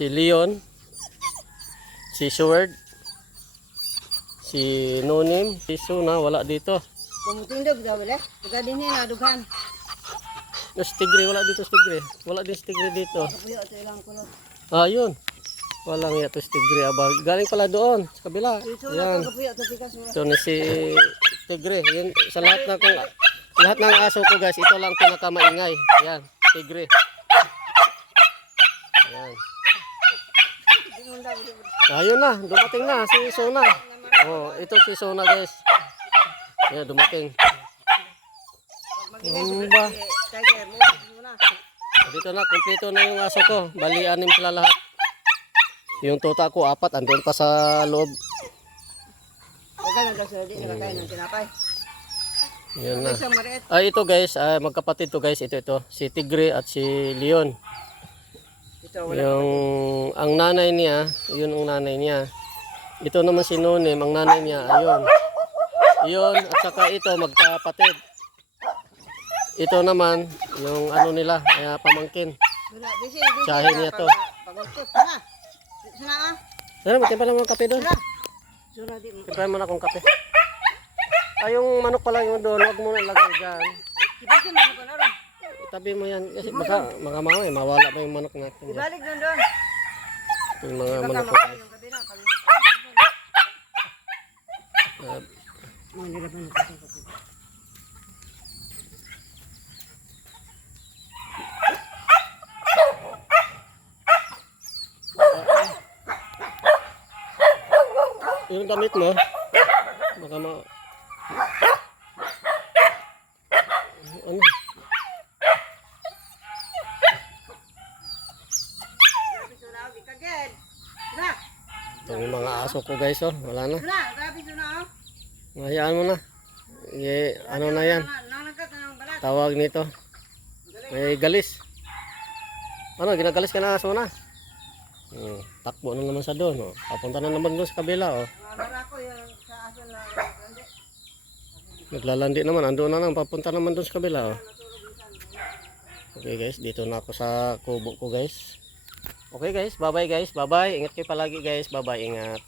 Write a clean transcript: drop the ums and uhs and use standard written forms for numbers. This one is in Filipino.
si Leon, si Sword, si Nonim, si Suna, wala dito. Pumutindog daw wala. Taga din na dughan. No, stigre, wala dito stigre. Wala din stigre dito. Kapuyo ito ilang kulot. Ah, yun. Walang yato stigre. Aba, galing pala doon, sa kabila. Ito Yan. na kapuyo ito tikas mo. Ito na si tigre. Yun, sa lahat ng aso ko guys, ito lang pinakamaingay. Yan, tigre. Yan. Ayun na, dumating na si Sona. Oh, ito si Sona guys. Yan, dumating. Ba? Tiger mo muna. Dito na, kumpleto na yung aso ko. Bali, 6 sila lahat. Yung tuta ko, 4, andun pa sa loob. Taga nang gasodi nakakain ng tinapay. Yan na. Sa mariet. Ay, ito guys, magkapatid to guys. Ito. Si Tigre at si Leon. Ito wala. Ang nanay niya, yun ang nanay niya. Ito naman si Nonem, ang nanay niya, ayun. Yun, at saka ito, magkapatid. Ito naman, yung ano nila, pamangkin. Wala bisi Tsahin niya to. Pagutip na. Sana ah. Ano, matimpala mo ng kape doon. Sura di mo. Timpala mo na akong kape. Ay, yung manok pala yung doon, huwag mo na ilagay dyan. Ibasin mo ko na ron. Itabi mo yan, kasi baka mawala pa yung manok natin. Ibalik doon. Ito yung mga manok ko. Yung gabi na pag mo nilaban ko sa kapatid. Yung damit mo, baka ano? Itong mga aso ko guys, oh, wala na. Hayaan mo na. Ano na yan? Tawag nito. May galis. Ano, ginagalis ka na aso na? Takbo na naman sa doon. Oh. Papunta na naman doon sa kabila. Oh. Naglalandi naman. Ando na lang. Papunta naman doon sa kabila. Oh. Okay guys, dito na ako sa kubo ko guys. Okay guys, bye bye guys. Bye bye. Ingat kayo palagi guys. Bye bye, ingat.